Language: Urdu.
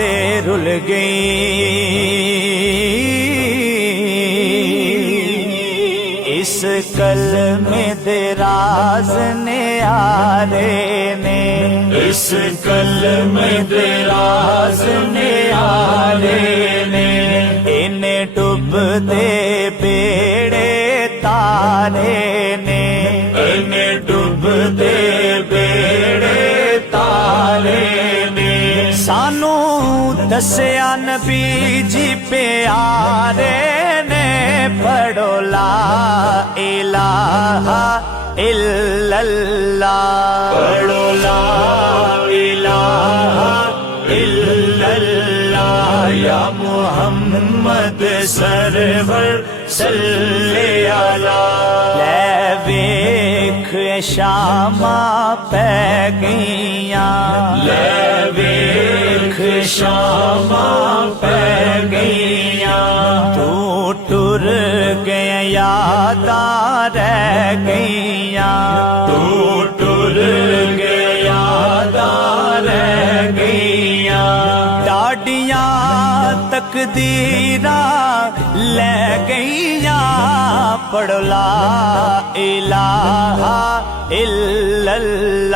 دے رل گئی اس کلمے دے راز نیارے نے اس کلمے دے راز نیارے نے انہیں ڈب دے بیڑے تارے نے انہیں ڈب دے بیڑے تارے نے سانو دسیا نبی جی پیارے نے پڑھو لا الہ الا اللہ پڑھو لا الہ الا اللہ یا محمد سرور صلی اللہ لے ویکھ شاماں پہ گئیاں لے ویکھ شاماں پہ گئیاں تو ٹر گئے یاداں رہ گئیاں تو ٹر گئے یاداں رہ گئیاں ڈاڈیاں تقدیراں لے گئیاں پڑھ لا الہ الا اللہ